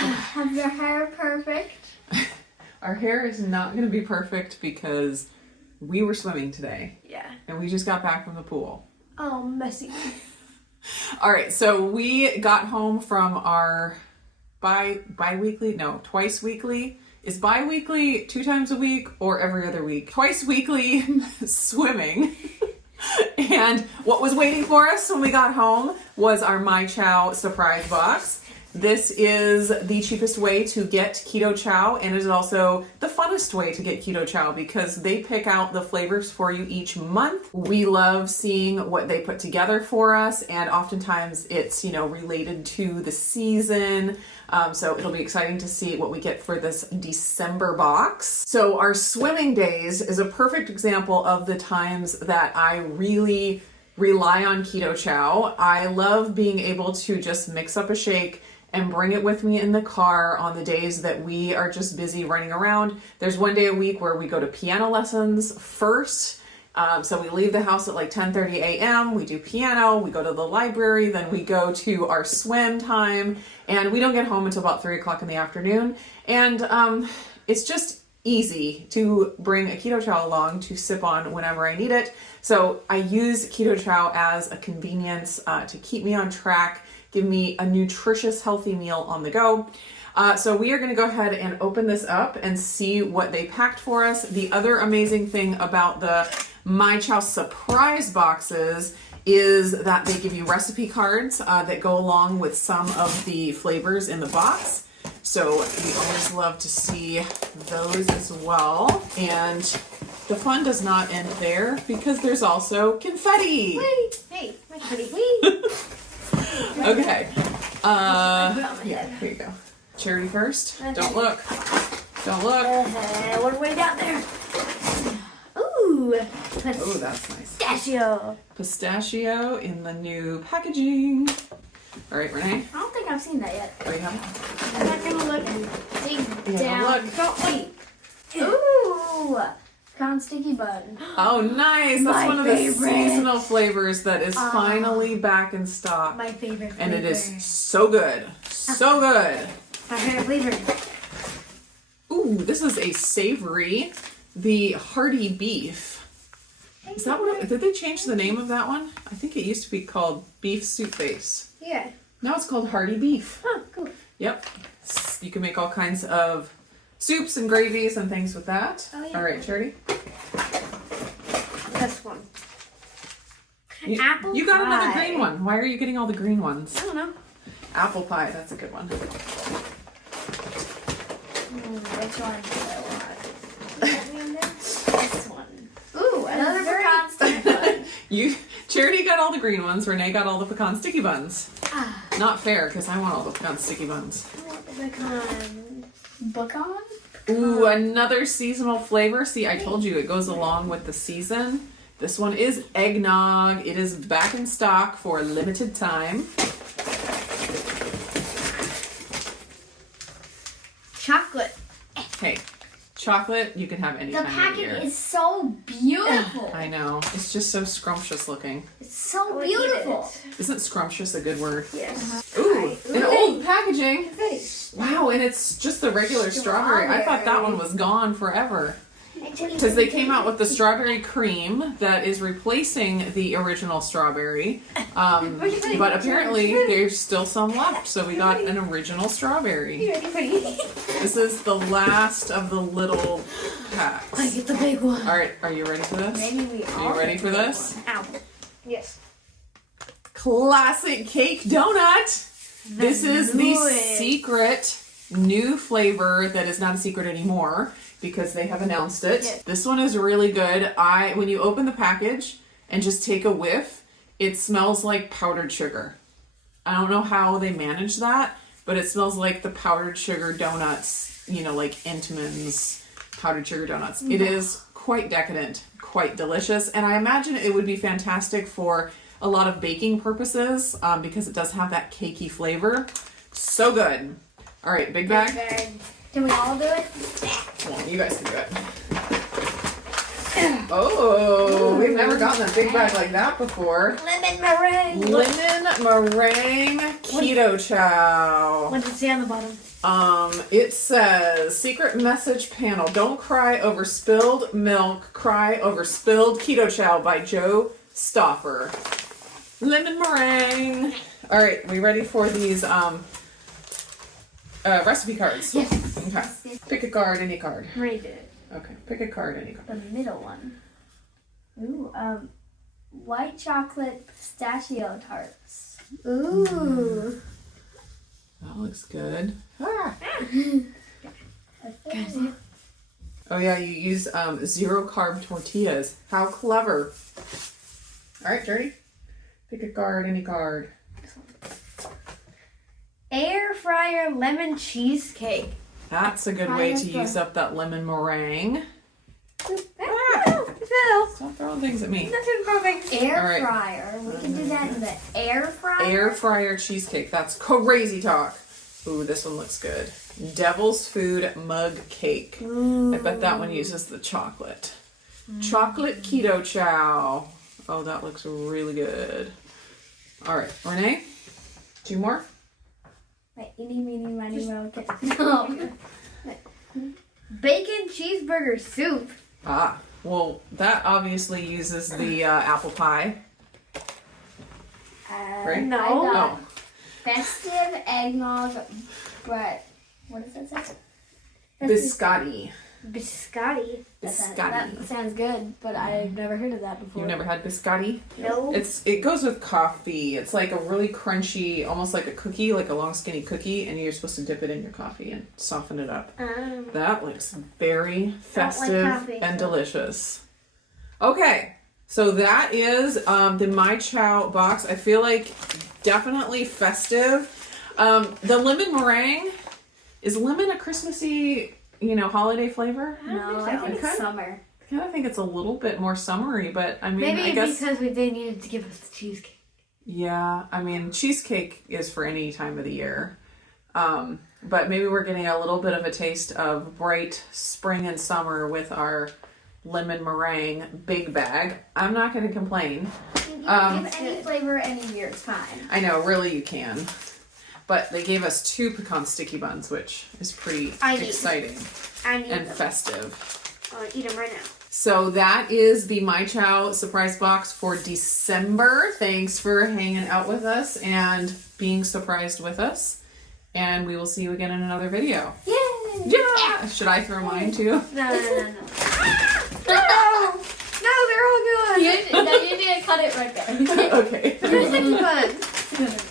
Have your hair perfect? Our hair is not going to be perfect because we were swimming today. Yeah. And we just got back from the pool. Oh, messy. All right, so we got home from our bi-weekly, no, twice weekly. Is bi-weekly 2 times a week or every other week? Twice weekly swimming. And what was waiting for us when we got home was our myChow surprise box. This is the cheapest way to get Keto Chow, and it is also the funnest way to get Keto Chow because they pick out the flavors for you each month. We love seeing what they put together for us, and oftentimes it's, related to the season. So it'll be exciting to see what we get for this December box. So our swimming days is a perfect example of the times that I really rely on Keto Chow. I love being able to just mix up a shake and bring it with me in the car on the days that we are just busy running around. There's one day a week where we go to piano lessons first. So we leave the house at like 10:30 a.m. We do piano, we go to the library, then we go to our swim time, and we don't get home until about 3 o'clock in the afternoon. And it's just easy to bring a Keto Chow along to sip on whenever I need it. So I use Keto Chow as a convenience to keep me on track, give me a nutritious, healthy meal on the go. So we are going to go ahead and open this up and see what they packed for us. The other amazing thing about the myChow surprise boxes is that they give you recipe cards that go along with some of the flavors in the box. So we always love to see those as well. And the fun does not end there because there's also confetti. Wait, hey, my confetti, wait. Okay. Yeah, here you go. Charity first. Okay. Don't look. Don't look. We're way down there. Ooh. Oh, that's nice. Pistachio. Pistachio in the new packaging. All right, Renee. I don't think I've seen that yet. Oh, you haven't? I'm not gonna look and dig down. Look. Don't wait. Ooh. Pecan sticky bun. Oh, nice. That's My one of the favorite. seasonal flavors that is finally back in stock. My favorite flavor. And it is so good. So good. My favorite flavor. Ooh, this is a savory. The hearty beef. Is that what? Did they change the name of that one? I think it used to be called beef soup base. Yeah. Now it's called hearty beef. Oh, cool. Yep. You can make all kinds of soups and gravies and things with that. Oh, yeah. All right, Charity. This one. You got another green one. Why are you getting all the green ones? I don't know. Apple pie. That's a good one. Which one do I want? This one. Ooh, another pecan sticky bun. Charity got all the green ones. Renee got all the pecan sticky buns. Ah. Not fair because I want all the pecan sticky buns. I want the pecan. Pecan? Ooh, another seasonal flavor. See, I told you it goes along with the season. This one is eggnog. It is back in stock for a limited time. Chocolate. Hey, chocolate you can have any The time of packaging year. is so beautiful. I know. It's just so scrumptious looking. It's so beautiful. Isn't scrumptious a good word? Yes. Ooh, an old packaging. Nice. Wow, and it's just the regular strawberry. I thought that one was gone forever. Because they came out with the strawberry cream that is replacing the original strawberry. But apparently there's still some left, so we got an original strawberry. You ready for me? This is the last of the little packs. I get the big one. Alright, are you ready for this? Maybe we all Are you ready get for the big this? one. Ow. Yes. Classic cake donut. This is the secret new flavor that is not a secret anymore because they have announced it. Yes. This one is really good. When you open the package and just take a whiff, it smells like powdered sugar. I don't know how they manage that, but it smells like the powdered sugar donuts, like Entenmann's powdered sugar donuts. It is quite decadent, quite delicious, and I imagine it would be fantastic for a lot of baking purposes because it does have that cakey flavor. So good. All right, big bag. Can we all do it? Come on, you guys can do it. Oh, we've never gotten a big bag like that before. Lemon meringue. Lemon meringue keto chow. What does it say on the bottom? It says secret message panel. Don't cry over spilled milk. Cry over spilled keto chow by Joe Stoffer. Lemon meringue. All right, we ready for these recipe cards? Yes. Okay. Pick a card, any card. Read it. Okay, pick a card, any card. The middle one. Ooh, white chocolate pistachio tarts. Ooh. That looks good. Ah. Good. Oh yeah, you use 0 carb tortillas. How clever. All right, Journey. Pick a card, any card. Air fryer lemon cheesecake. That's a good way to use up that lemon meringue. Stop throwing things at me. Air All right. fryer. We can do that in the air fryer. Air fryer cheesecake. That's crazy talk. Ooh, this one looks good. Devil's Food mug cake. Ooh. I bet that one uses the chocolate. Chocolate keto chow. Oh, that looks really good. All right, Renee, 2 more. Wait, eeny, meeny, miny, moe, no. Bacon cheeseburger soup. Ah, well, that obviously uses the apple pie. Right? No. Oh. I got festive eggnog, but what does that say? Biscotti. Biscotti. That Biscotti. sounds good, but I've never heard of that before. You've never had biscotti? No. It goes with coffee. It's like a really crunchy, almost like a cookie, like a long skinny cookie, and you're supposed to dip it in your coffee and soften it up. That looks very festive coffee, and delicious. Okay, so that is the myChow box. I feel like definitely festive. The lemon meringue, is lemon a Christmassy, holiday flavor? No, I think it's summer. I kind of think it's a little bit more summery, but I mean, Maybe I guess because they needed to give us the cheesecake. yeah. I mean, cheesecake is for any time of the year, but maybe we're getting a little bit of a taste of bright spring and summer with our lemon meringue big bag. I'm not going to complain. You can give any flavor any year, it's fine. I know, really, you can. But they gave us 2 pecan sticky buns, which is pretty exciting and festive. I'll eat them right now. So that is the myChow surprise box for December. Thanks for hanging out with us and being surprised with us. And we will see you again in another video. Yay! Yeah! Should I throw mine too? No. No, they're all good. You need to cut it right there. Okay. Here's the buns.